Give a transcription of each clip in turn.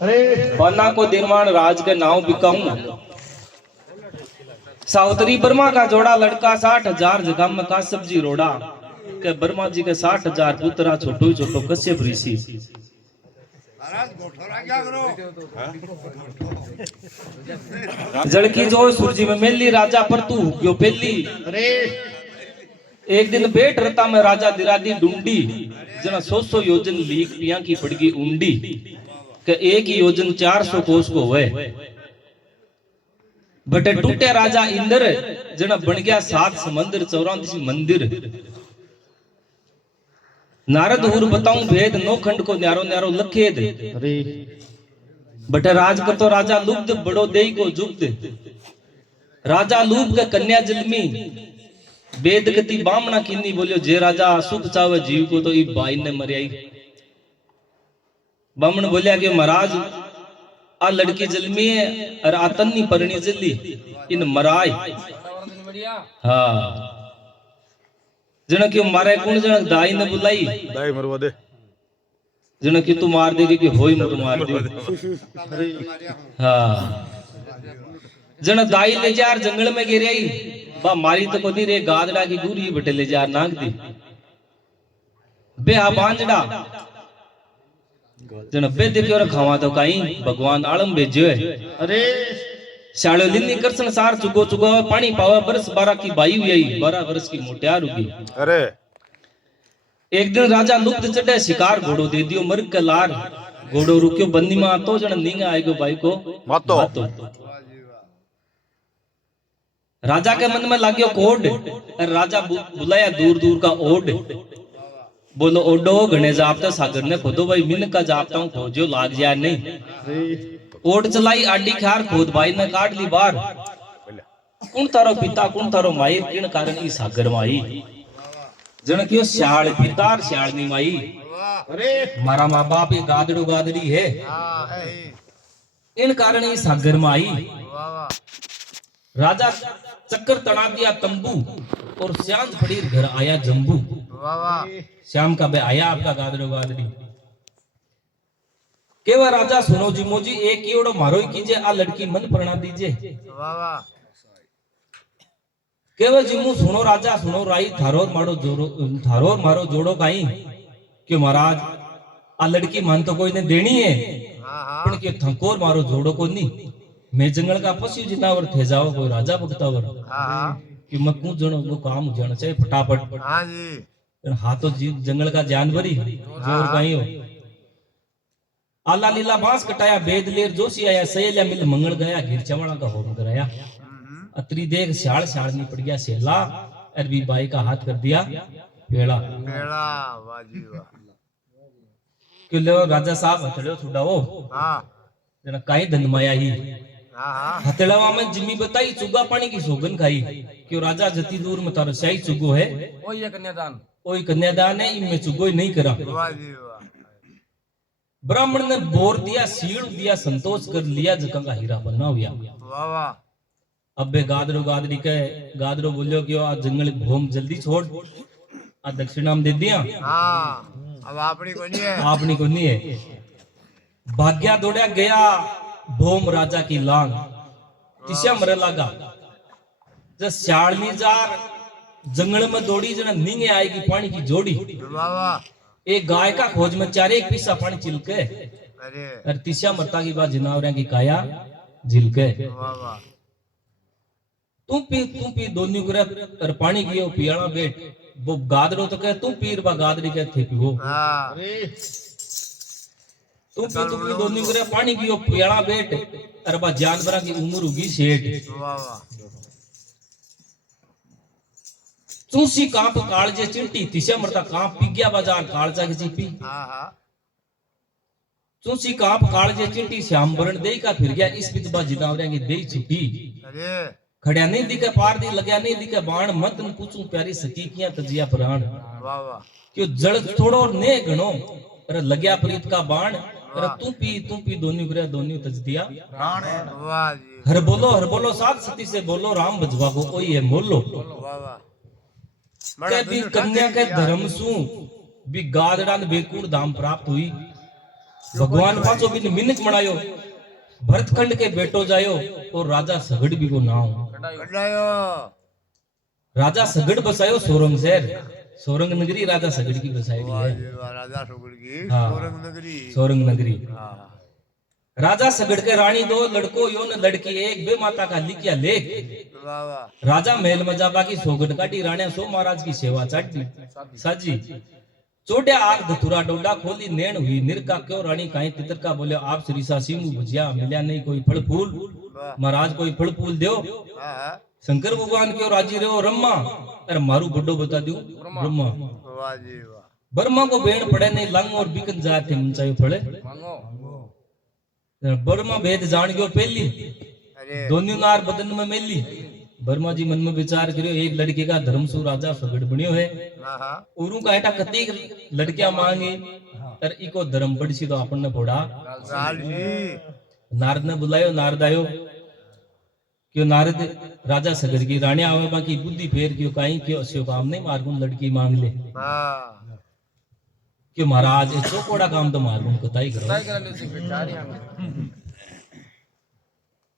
बना को निर्माण राज के नाव बिकाऊं। सावतरी ब्रह्मा का जोड़ा लड़का 60,000 जगह में का सब्जी रोड़ा के ब्रह्मा जी के 60,000 पुत्रा छोटो ही छोटो कश्यप ऋषि। जड़की जो सूरजी में मेली राजा पर तू हुक्यो पेली। एक दिन बेट रता में राजा दिरादी ढूंढी जना 100 योजन लीक पिया की पड़गी उंडी के एक ही योजन 400 कोस को हुए। बटे टूटे राजा इंद्र जना बन गया 7 समंदर 84 मंदिर। नारद हुर बताऊं भेद नौखंड को न्यारो न्यारो लखेद। बटे राज करतो राजा लुब्ध बड़ो देई को जुब्ध। राजा लूप के कन्या जलमी वेद गति बामना किन्नी बोलियो जे राजा सुख चावे जीव को तो ई बाई ने मरियाई। बामण बोलिया कि महाराज आ लड़की जलमी है और आतन्नी परणी जली इन मराय। हाँ जन क्यों मारे कौन जन दाई ने बुलाई दाई मरवा दे जन कि तू मार देगी कि होई मत मार दे। हाँ जन दाई ले जार जंगल में गिरई बा मारी तो कोनी रे गादड़ा की दूरी बटे ले जार नाग दी बेहा बांजड़ा जन बे देखियो रे खावा तो काई भगवान आलम भेजो है। अरे शालो लिन्नी कर संसार चुगो चुगो पानी पावे बरस 12 की बाई हुई 12 वर्ष की मोटियार हुई। अरे एक दिन राजा लुब्ध चढ़े शिकार घोड़ो दे दियो मर के लार घोड़ो रुक्यो बंदी में आतो जन नींग आएगो भाई को मातो। राजा के मन में लाग्यो कोड और राजा बुलाया दूर दूर का ओड। बोलो ओडो घने जापते सागर ने खोदो भाई मिन का जापता हूँ खोजो लाग जाए नहीं। ओड चलाई आडी खार खोद भाई ने काट ली बार। कुण तारो पिता कुण तारो माई किन कारण ई सागर माई जन क्यों श्याल पिता श्यालनी माई। अरे मारा माँ बाप ये गादड़ो गादड़ी है इन कारण ई सागर माई। राजा चक्कर तना दिया तंबू और श्याम फड़ीर घर आया जंबू। श्याम का बे आया आपका गादड़ो गादड़ी केवा राजा सुनो जी मोजी एक कीड़ो मारो कीजिए आ लड़की मन प्रणा दीजिए। केवा जिमू सुनो राजा सुनो राई थारोर मारो जोड़ो काई क्यों महाराज आ लड़की मन तो कोई ने देनी है पण के थंकोर मारो जोड़ो को नहीं। मैं जंगल का पशु जितावर थे जाओ कोई राजा भक्तावर कि मैं कौन जनो वो काम जन चाहिए फटाफट। हां जी हाथों जंगल का जानवर ही जोर काई हो। आला लीला बांस कटाया बेद लेर जोशी आया सहेलिया मिल मंगल गया घिर चवड़ा का होम कराया। अत्री देख श्याल श्यालनी पड़ गया सेला अरबी बाई का हाथ कर दिया पेड़ा पेड़ा वाजी वाह क्यों ले राजा साहब हथड़ो छुड़ाओ। हां जना काई धन माया ही हथड़ावा में जिम्मी बताई चुगा पानी की सोगन खाई क्यों राजा जति दूर में तारो शाही चुगो है ओई कन्यादान है इनमें चुगो ही नहीं करा। वाजी वाह ब्राह्मण ने बोर दिया सील दिया संतोष कर लिया जका का हीरा बना हुआ। वाह वाह अबे गादरो गादरी के गादरो बोलियो कि आ जंगल भूम जल्दी छोड़ आ दक्षिणाम दे दिया। हां अब आपनी को नहीं है भाग्या दौड़ा गया भूम राजा की लांग तिस्या मरे लगा जब श्यालनी जार जंगल में दौड़ी जना नींगे आएगी पानी की जोड़ी। वाह वाह एक गाय का खोज में 4 एक पीसा पानी चिलके अरे तिस्या मरता की बात जिनावरिया की काया झिलके। वाह वाह तू पी दोनों करे और पानी कियो पियाला बेट वो गादरो तो कहे तू पीर बा गादरी के थे पियो। अरे तू पी दोनों करे पानी कियो पियाला बेट और बा जानवरा की उम्र होगी 60। वाह वाह चूसी कांप कालजे चिंटी तिस्या मरता कांप पी गया बाजार कालजा की चिपी। हां हां चूसी कांप कालजे चिंटी श्याम बरण देई का फिर गया इस बितबा जिनावरिया की देई छुटी। अरे खड़िया नहीं दिखे पार दी लगया नहीं दिखे बाण मत न पूछूं प्यारी सकी किया तजिया प्राण। वाह वाह क्यों जड़ थोड़ो ने गणो अरे लगया प्रीत का बाण अरे तू पी दोनों करे दोनों तज दिया प्राण। वाह जी हर बोलो साथ सती से बोलो राम भजवा को कोई है मोलो। वाह वाह के भी कन्या के धर्म सु भी गादड़ा बेकूड़ धाम प्राप्त हुई भगवान पांचो बिन मिनक मनायो भरतखंड के बेटो जायो और राजा सगड़ भी को नाम कटायो राजा सगड़ बसायो सोरंग शहर सोरंग नगरी राजा सगड़ की बसाई वाह है जी वाह राजा सगड़ की हाँ। सोरंग नगरी सोरंग नगरी हाँ राजा सगड़ के रानी दो लड़को यो न लड़की एक बे माता का लिखिया लेख वाह वाह राजा महल में जाबा की सोगट काटी राणिया सो महाराज की सेवा चाटी साजी चोड्या आग धतुरा डोडा खोली नैन हुई निरका क्यों रानी काई तितर का बोले आप श्रीसा सिंह भुजिया मिल्या नहीं कोई फल फूल वाह महाराज कोई फल फूल दो हाँ हाँ शंकर भगवान क्यों राजी रहो रम्मा अरे मारू बड्डो बता दूं ब्रह्मा वाह जी वाह बर्मा को बेण पड़े नहीं लंग और बिकन जाते मुंचायो पड़े बर्मा भेद जान गयो पहली अरे दोनों नार बदन में मेली बर्मा जी मन में विचार करियो एक लड़के का धर्मसु राजा सगड़ बनियो है हाँ हाँ उरू का एटा कती लड़कियां मांगी और इको धर्म पड़सी तो अपन ने फोड़ा लाल जी नारद ने बुलायो नारद आयो क्यों नारद राजा सगर की रानी आवे बाकी बुद्धि फेर क्यों काई क्यों अस्यो काम नहीं मारगुन लड़की मांग ले हाँ क्यों महाराज ये चौकोड़ा काम तो मारगुन कताई करो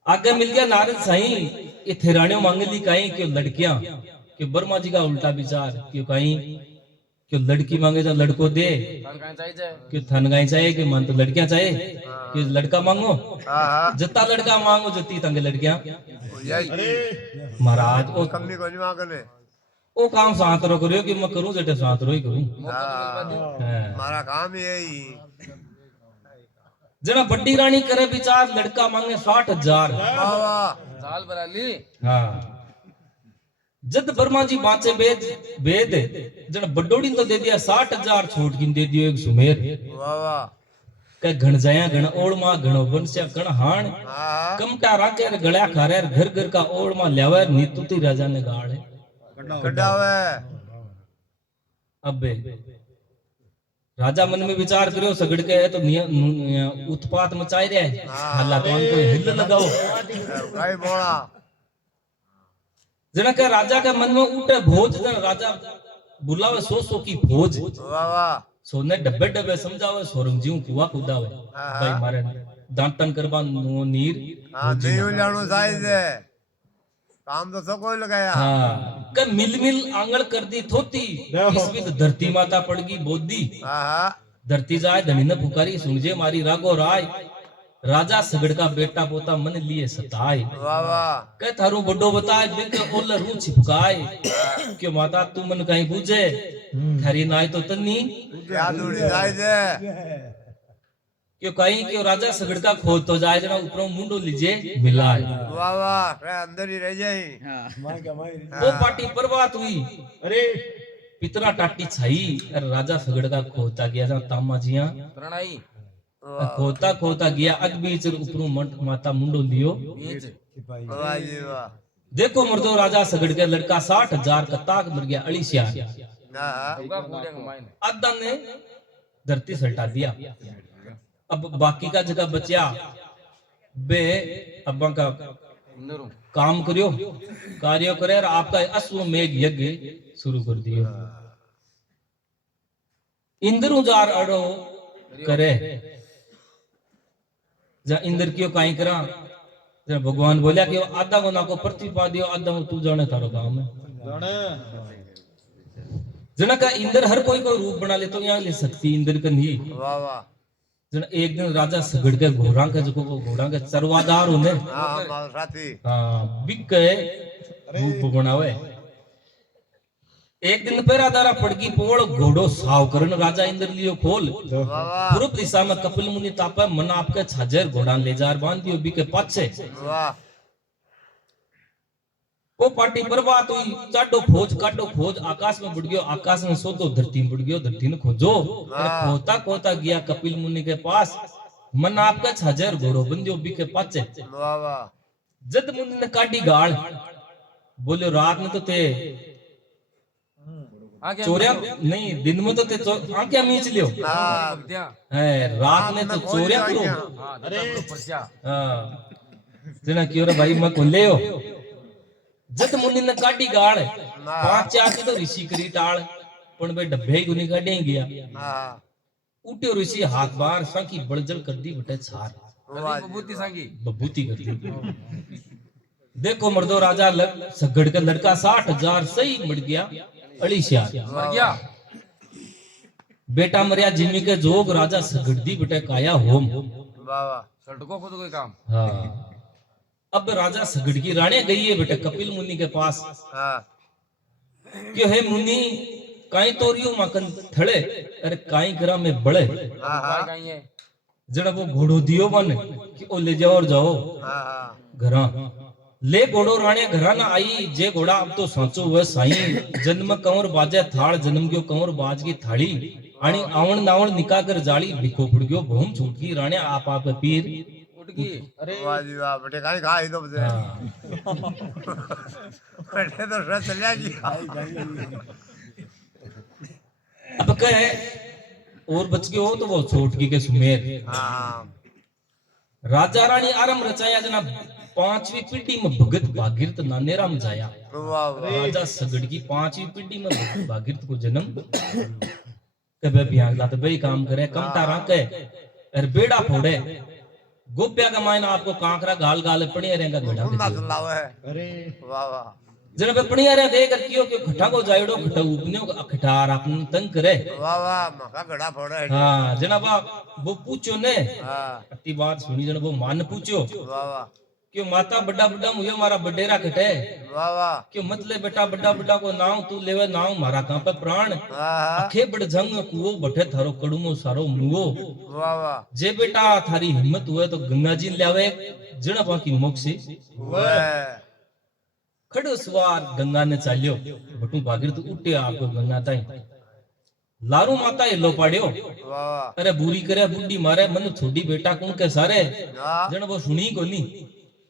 आगे मिल गया नारद साईं ये थेराणियों मांगे ली काई क्यों लड़कियां क्यों बर्मा जी का उल्टा विचार क्यों काई क्यों लड़की मांगे तो लड़को दे क्यों थन गाय चाहिए कि मन तो लड़कियां चाहिए क्यों लड़का मांगो हाँ हाँ जत्ता लड़का मांगो जत्ती तंग लड़कियां यही महाराज ओ कमी को नहीं मांगने ओ काम साथ रो करियो कि मैं करूं जटे साथ रो ही करूं हाँ हाँ। हमारा काम यही जना बड्डी रानी करे विचार लड़का मांगे 60,000 वाह वाह साल बराली हाँ जद वर्मा जी बाचे बेद बेद जन बड्डोड़ी तो दे दिया 60,000 छोट की दे दियो एक सुमेर वाह वाह के घण जाया घण ओळमा घणो वंश्या घण हाण हाँ कमटा राके रे गळ्या खारे घर घर का ओळमा लेवे नीतुती राजा ने गाड़े कटावे अबे राजा मन में विचार करियो सगड़ के है तो उत्पात मचाई रहे हल्ला तो कोई हिल लगाओ कई बोला जना के राजा के मन में उठे भोज जन राजा बुलावे सो की भोज वाह वाह सोने डब्बे डब्बे समझावे सोरंग जीव कुआ कुदावे हाँ। भाई मारे दांतन करबा नो नीर हाँ नहीं उलानो साइज है काम तो सब कोई लगाया हाँ के मिल मिल आंगल कर दी थोती इस बीच धरती माता पड़ गई बोधी हाँ हाँ धरती जाए धनी ने पुकारी सुनजे मारी रागो राय राजा सगड़ का बेटा पोता मन लिए सताए वाह वाह कह थारू बड्डो बताए बिक ओल रू छिपकाए क्यों माता तू मन कहीं बूझे थारी नाय तो तन्नी क्या दूरी साइज है क्यों कहीं क्यों राजा सगड़ का खोद तो जाए जना ऊपर मुंडो लीजिए मिलाए वाह वाह क्या अंदर ही रह जाए वो पार्टी बर्बाद हुई अरे पितरा टाटी छाई अरे राजा सगड़ का खोदता गया जहाँ तामा जिया प्रणाई खोदता खोदता गया अग बीच ऊपर माता मुंडो लियो वाह जी वाह देखो मर्दो राजा सगड़ के लड़का 60,000 का ताक मर गया अड़ीसिया हाँ आदा ने धरती सल्टा दिया अब बाकी का जगह बचा बे अब्बा का काम करियो कार्य करे और आपका अश्वमेघ यज्ञ शुरू कर दियो इंद्र उजार अड़ो करे जा इंद्र क्यों काई करा जरा भगवान बोलिया कि आधा को ना को पृथ्वी पा दियो आधा को तू जाने थारो काम है जना का इंद्र हर कोई को रूप बना ले तो यहाँ ले सकती इंद्र का नहीं वाह वाह जना एक दिन राजा सगड़ के घोड़ा के जो को घोड़ा के चरवादार होने हाँ हमारा साथी हाँ बिक के रूप बनावे एक दिन पहरादारा पड़गी पोड़ घोड़ो साव करन राजा इंद्र लियो खोल वाह वाह पूर्व दिशा में कपिल मुनि तापे मन आपके छाजर घोड़ा ले जार बांध दियो बिके पाछे वाह वो पार्टी बर्बाद हुई चाडो खोज आकाश में बुड़ गयो आकाश में सोदो धरती में बुड़ गयो धरती ने खोजो खोता खोता गया कपिल मुनि के पास मन आपका छाजर घोड़ो बंदियो बिके पाछे वाह वाह जद मुनि ने काटी गाल बोले रात में तो ते चोरिया नहीं दिन में तो ते आंखें मीच लियो हाँ है रात में तो चोरिया करो हाँ जना क्यों रे भाई मैं खोले हो जत मुनि ने काटी गाल 5 चार की तो ऋषि करी टाल पण भाई डब्बे ही गुनी काटे गया हाँ उठे ऋषि हाथ बार सांकी बड़जल कर दी बटे छार वाह जी, बबूती सांगी बबूती कर दी। देखो मर्दो राजा सगड़ का लड़का 60,000 सही मर गया अड़ीसियार मर गया बेटा मरिया जिम्मी के जोग राजा सगड़ दी बटे काया होम। वाह वाह सड़कों को तो कोई काम हाँ अब राजा सगड़ की रानी गई है बेटे कपिल मुनि के पास हाँ कि हे मुनि काई तोरियो माकन थड़े अरे काई करा में बड़े हाँ हाँ कहीं है जड़ा वो घोड़ो दियो मन कि ओ ले जाओ और जाओ हाँ हाँ घरा ले घोड़ो राणे घरा ना आई जे घोड़ा अब तो सोचो वह साई जन्म कंवर बाजे थाल जन्म गयो कंवर बाज की थाली आणि आवण नावण निका कर जाली भिखो पड़ गयो भूम छूट की राणे आप पीर उठ गई अरे वाह जी वाह बेटे काई खाई तो बसे हाँ। बेटे तो रस चलिया जी अब कहे और बच गयो हो तो वो छोटकी के सुमेर हाँ राजा रानी आरम रचाया जना 5वीं पीढ़ी में भगत भागीरथ नानेरा में जाया वाह वाह राजा सगड़ की 5वीं पीढ़ी में भगत भागीरथ को जन्म कबे बिहार लाते भाई काम करे कमटा राके और बेड़ा फोड़े गोप्या का मायना आपको कांकरा गाल गाल पड़िया रहेगा बेड़ा उन्ना चलाओ है अरे वाह वाह जन पे पड़िया रहे देख कियो कि खटा को जाइडो खटा उपनियो का खटार आपन तंग करे वाह वाह मका गड़ा फोड़ा है हाँ जनाब वो पूछो ने हाँ अति बात सुनी जन वो मान पूछो वाह वाह क्यों माता बड़ा बड़ा मुझे मारा बडेरा कटे वाह वाह क्यों मतले बेटा बड़ा बड़ा को नाम तू लेवे नाम मारा कहां पे प्राण हाँ हाँ अखे बड़ जंग कुओ बठे थारो कड़ुमो सारो मुओ वाह वाह जे बेटा थारी हिम्मत हुए तो गंगा जी लावे जणा बाकी मोक्षी वाह खड़ो सवार गंगा ने चालियो बटू भागीर तो उठे आपको गंगा ताई लारू माता ये लो पाड़ियो वाह अरे बुरी करे बुड्ढी मारे मन छोड़ी बेटा कौन के सारे हाँ जण वो सुनी कोनी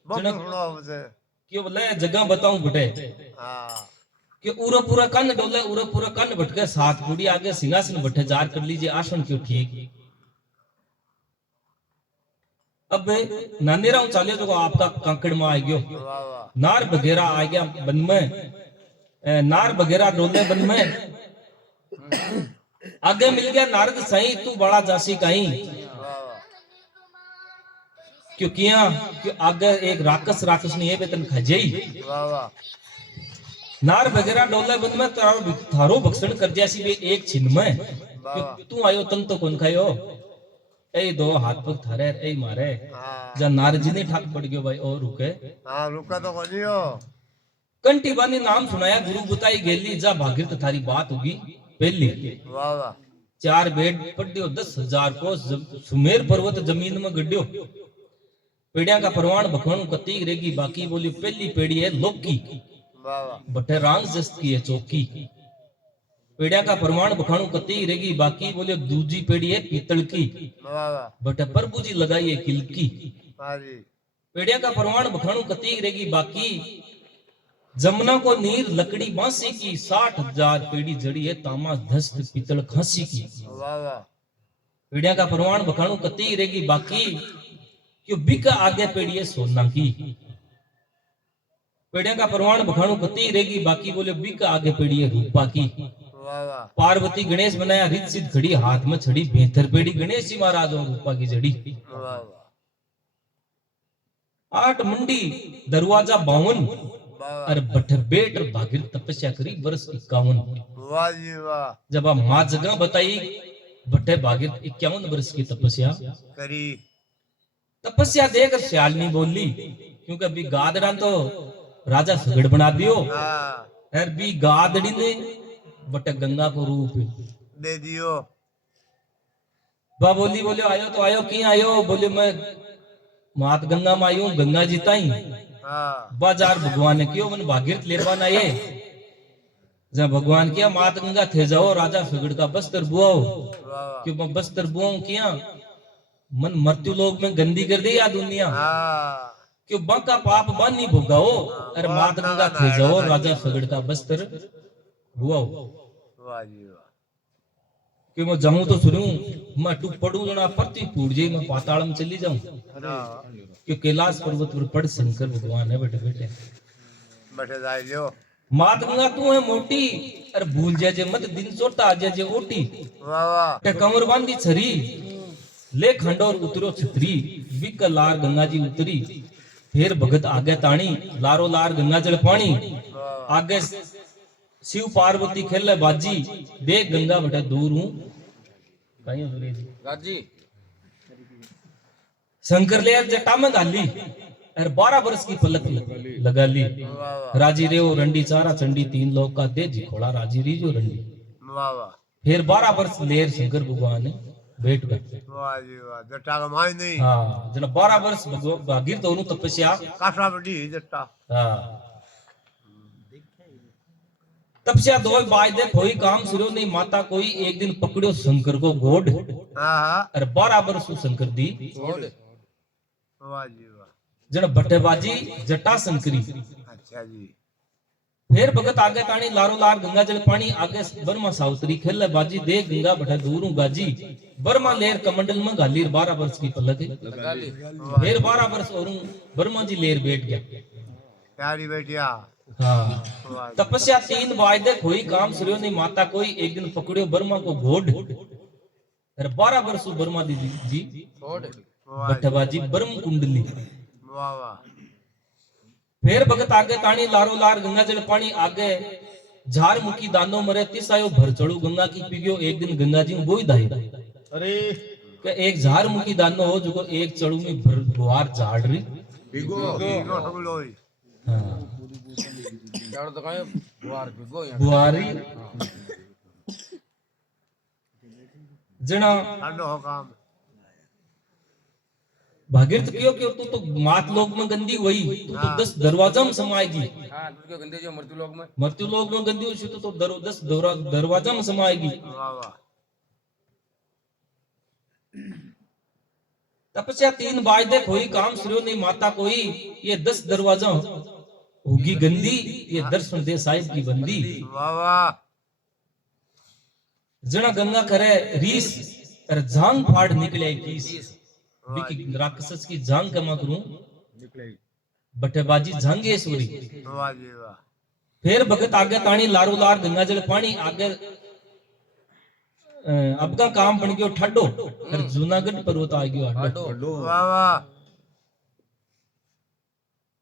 बहुत सुनो बसे क्यों बोले जगह बताऊं बटे हाँ कि उरो पूरा कन्न डोले उरो पूरा कन्न भटके सात पूरी आगे सिंहासन बटे जार कर लीजिए आसन क्यों ठीक अब नानेरा चालियो तो आपका कांकड़ में आ गयो वाह वाह नार बगेरा आ गया बन में नार बगेरा डोले बन में आगे मिल गया नारद साईं तू बड़ा जासी कहीं वाह वाह क्यों किया क्यों आगे एक राक्षस ने ये वेतन खजेई वाह वाह नार बगेरा डोले बन में थारो भक्षण कर जैसी भी एक छिन में क्यों तू आयो तन तो कौन खायो ए दो हाथ पग थारे ए मारे हाँ जा नारद जी ने ठाक पड़ गयो भाई और रुके हाँ रुका तो कोनी हो कंटी बानी नाम सुनाया गुरु बुताई गेली जा भागीरथ थारी बात होगी पहली वाह वाह 4 बेड पड्डियो 10,000 को सुमेर पर्वत जमीन में गड्डियो पेड़िया का परवान भखणु कती रेगी बाकी बोली पहली पेड़ी है लोकी वाह वाह बटे रांग जस्त की है चौकी पेड़िया का परवान भखणु कती रेगी बाकी बोले दूजी पेड़ी है पीतल की वाह वाह बटे प्रभु जी लगाई है किलकी हाँ जी पेड़िया का परवान भखणु कती रेगी बाकी जमुना को नीर लकड़ी बांसी की 60,000 पेड़ी जड़ी है तामा धस्त पीतल खांसी की वाह वाह पेड़िया का परवान भखणु कती रेगी बाकी क्यों बिका आगे पेड़ी है सोना की पेड़िया का परवान भखणु कती रेगी बाकी बोले बिका आगे पेड़ी है रूपा की वाह वाह पार्वती गणेश बनाया रित सिद्ध खड़ी हाथ में छड़ी बेहतर पेड़ी गणेश जी महाराज और रूपा की जड़ी वाह वाह 8 मुंडी दरवाजा 52 वाह और बठर बेट और भागीर तपस्या करी वर्ष 51 वाह जी वाह जब आप माँ जगह बताई बठे भागीर 51 वर्ष की तपस्या करी तपस्या देकर श्याल नहीं बोली क्योंकि अभी गादड़ा तो राजा सगड़ बना दियो हाँ और भी गादड़ी ने बटे गंगा को रूप दे दियो बा बोली बोले आयो तो आयो की आयो बोले मैं मात गंगा में आयो गंगा जी ताई हाँ बाजार भगवान ने क्यों मन भागीरथ लेरवान आए जब भगवान किया मात गंगा थे जाओ राजा सगड़ का बस्तर बुआओ वाह वाह क्यों मैं बस्तर बुआओ किया मन मृत्यु लोक में गंदी कर दी या दुनिया हाँ क्यों बाका पाप बानी भोगाओ अरे मात गंगा थे जाओ राजा सगड़ का बस्तर बुआओ वाह जी वाह कि मैं जाऊं तो सुनूं मैं टू पड़ू जना परती टूट जाई मैं पाताल में चली जाऊं हाँ कि कैलाश पर्वत पर पड़ शंकर भगवान है बेटे बेटे बैठे जाए लियो मात गंगा तू है मोटी अरे भूल जाजे मत दिन छोटा आ जाजे ओटी वाह वाह ते कमर बांधी छरी ले खंडोर उतरो छतरी विक लार गंगा जी उतरी फिर भगत आगे ताणी लारो लार गंगा जल पानी वाह आगे शिव पार्वती खेले बाजी देख गंगा बटे दूर हूं कहीं सुरेश जी राजी शंकर ले जटा में गाली और 12 वर्ष की पलक लगा ली वाह वाह राजी रे वो रंडी चारा चंडी 3 लोग का दे जिखोड़ा राजी री जो रंडी वाह वाह फिर 12 वर्ष लेर शंकर भगवान ने बैठ गए वाह जी वाह जट्टा का माई नहीं हाँ जना 12 वर्ष भागीर तो उन्होंने तपस्या कासा बड़ी जट्टा हाँ तपस्या दो बायदे कोई काम शुरू नहीं माता कोई एक दिन पकड़ो शंकर को गोड हाँ हाँ और 12 वर्ष शंकर दी छोड़ वाह जी वाह जना बट्टेबाजी जटा शंकरी अच्छा जी फिर भगत आगे ताणी लारो लार गंगा जल पानी आगे बर्मा साउतरी खेल बाजी देख गंगा बठे दूर गाजी बर्मा लेर कमंडल में गालीर 12 वर्ष की पलक है। लगा ली फिर 12 वर्ष और बर्मा जी लेर बैठ गया प्यारी बेटिया हाँ वाह जी तपस्या 3 वायदे कोई काम शुरू नहीं माता कोई एक दिन पकड़ो बर्मा को घोड़ और 12 वर्ष बर्मा दी जी छोड़ वाह जी बट्टेबाजी बर्म कुंडली वाह वाह फिर भगत आगे ताणी लारो लार गंगा जल पानी आगे झार मुकी दानो मरे तिसायो भर चढ़ू गंगा की पीगियो एक दिन गंगा जी बोई दाई अरे के एक झार मुकी दानो हो जो एक चढ़ू में भर बुआर झाड़ रही भिगो भिगो ठगलोई हाँ चार तो कहे बुआर भिगो यहाँ बुआरी जना ठंडो हो काम भागीरथ क्यों क्यों तू तो मात लोक में गंदी हुई तू तो 10 दरवाजा में समाएगी हाँ तुझे गंदे जो मृत्यु लोग में मृत्यु लोक में गंदी हुई तो 10 दरवाजा में समाएगी वाह वाह तपस्या 3 वायदे कोई काम शुरू नहीं माता कोई ये 10 दरवाजा होगी गंदी ये दर्शन दे साहिब की बंदी वाह वाह जना गंगा करे रीस और जांग फाड़ निकले कीस बिकी राक्षस की जांग कमा करूं बट्टेबाजी झांगेश्वरी वाह जी वाह फिर भगत आगे ताणी लारो लार गंगा जल पानी आगे अब का काम बन गयो ठड्डो और जूनागढ़ पर्वत आ गयो अड्डो वाह वाह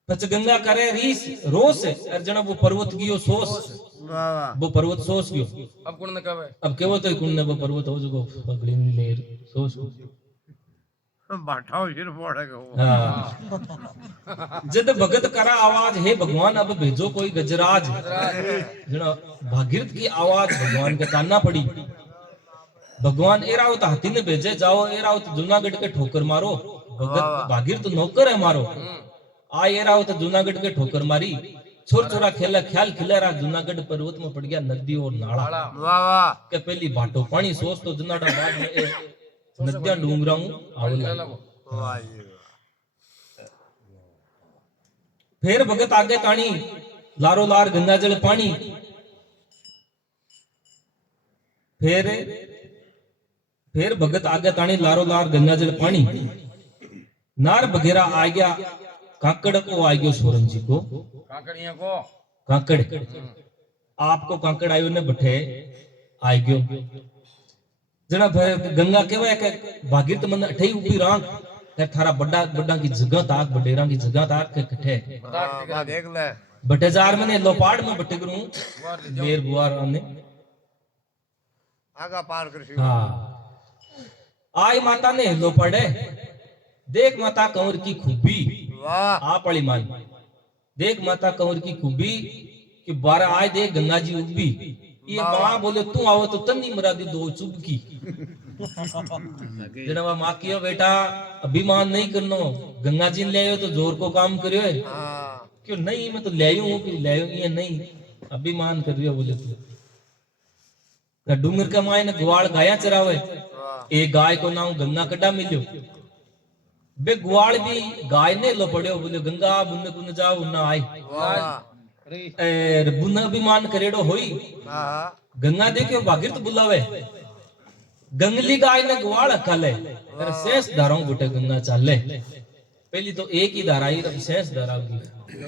पच गंगा करे रीस रोस और जना वो पर्वत गयो सोस वाह वाह वो पर्वत सोस गयो अब कौन ने कहा अब केवो तो कुन वो पर्वत हो जो अगली लेर सोस बाठाओ सिर फोड़ेगा वो हाँ जद भगत करा आवाज हे भगवान अब भेजो कोई गजराज जना भागीरथ की आवाज भगवान के कानना पड़ी भगवान एरावत हाथी ने भेजे जाओ एरावत जूनागढ़ के ठोकर मारो भगत भागीरथ नौकर है मारो आ एरावत जूनागढ़ के ठोकर मारी छोर छोरा खेला ख्याल खिलेरा जूनागढ़ पर्वत में पड़ गया नदी और नाला वाह वाह के पहली बाटो पानी सोच तो जूनागढ़ बाद में नदियां डूंगरा आवला वाह जी वाह फिर भगत आगे ताणी लारो लार गंगा जल पानी फिर भगत आगे ताणी लारो लार गंगा जल पानी नार बघेरा आ गया काकड़ को आ गयो सोरन जी को काकड़िया को काकड़ आपको काकड़ आयो ने बठे आ गयो जना गंगा केवा के भागीरथ मन अठई ऊपी रांग के थारा बड़ा बड़ा की जगह ताक बडेरा की जगह ताक के कठे वाह देख ले बटेजार मने लोपाड़ में बटे करूं देर बुआर आने आगा पार कर हाँ आई माता ने लो पड़े देख माता कंवर की खूबी वाह आप वाली मान देख माता कंवर की खूबी कि 12 आए देख गंगा जी उबी ये माँ बोले तू आओ तो तन्नी मरा दी 2 चुबकी जनाबा माँ किया बेटा अभिमान नहीं करनो गंगा जी ने ले आयो तो जोर को काम करियो है हाँ क्यों नहीं मैं तो ले आयू हूँ कि ले आयू ये नहीं अभिमान कर रियो बोले तू डूंगर के माए ने गुवाड़ गाया चरावे वाह एक गाय को नाम गंगा कड्डा मिलियो बे गुवाड़ भी गाय ने लो पड़ियो बोले गंगा बुन्ने बुन्ने जाओ ना आई वाह बुन्ना अभिमान करेड़ो होई हाँ गंगा देखियो भागीरथ बुलावे गंगली गाय ने गुवाड़ अकाले शेष धारों गुटे गंगा चाले पहली तो एक ही धारा ही शेष धारा होगी।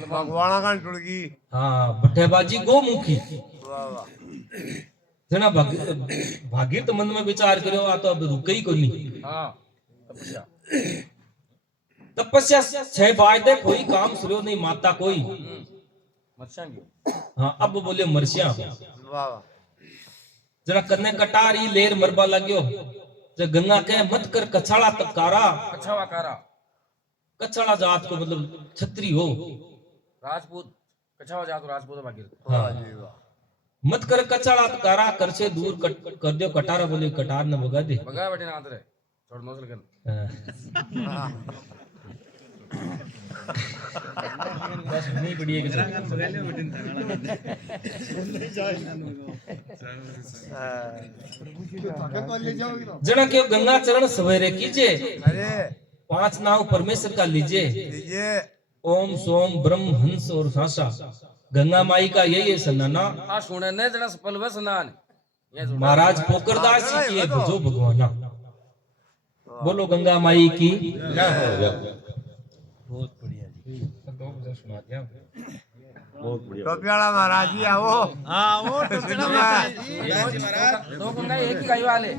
भगवाना का टुड़गी। हाँ भट्टेबाजी गोमुखी वाह वाह। जना भागीरथ मन में विचार करो आ तो अब रुके ही को नहीं। हाँ तपस्या तपस्या छह फायदे कोई काम सुनो नहीं माता कोई। मत्स्यांगी हाँ अब बोले मरसिया वाह वाह। जरा कन्ने कटारी लेर मरबा लाग्यो जो गंगा कहे मत कर कछाड़ा तकारा। अच्छा वाकारा कछाड़ा जात को मतलब छत्री हो राजपूत कछावा जात राजपूत भागीरथ। वाह जी वाह। मत कर कछाड़ा तकारा कर से दूर कर दियो कटारा बोले कटार न भगा दे। बगा बैठे ना आदरे छोड़ नौसल कर हाँ। बस नहीं बढ़िया के जना क्यों गंगा चरण सवेरे कीजिए। अरे 5 नाव परमेश्वर का लीजिए। लीजिए। ओम सोम ब्रह्म हंस और सासा गंगा माई का यही है सन्नाना। आ सुने ने जना पलवे स्नान ये सुना महाराज पोकरदास जी की है भजो भगवाना। बोलो गंगा माई की बहुत बढ़िया जी। सुना दिया बहुत बढ़िया। टोपियाड़ा महाराज जी आओ। हाँ वो टोपियाड़ा महाराज जी। दो गंगा एक ही गाय वाले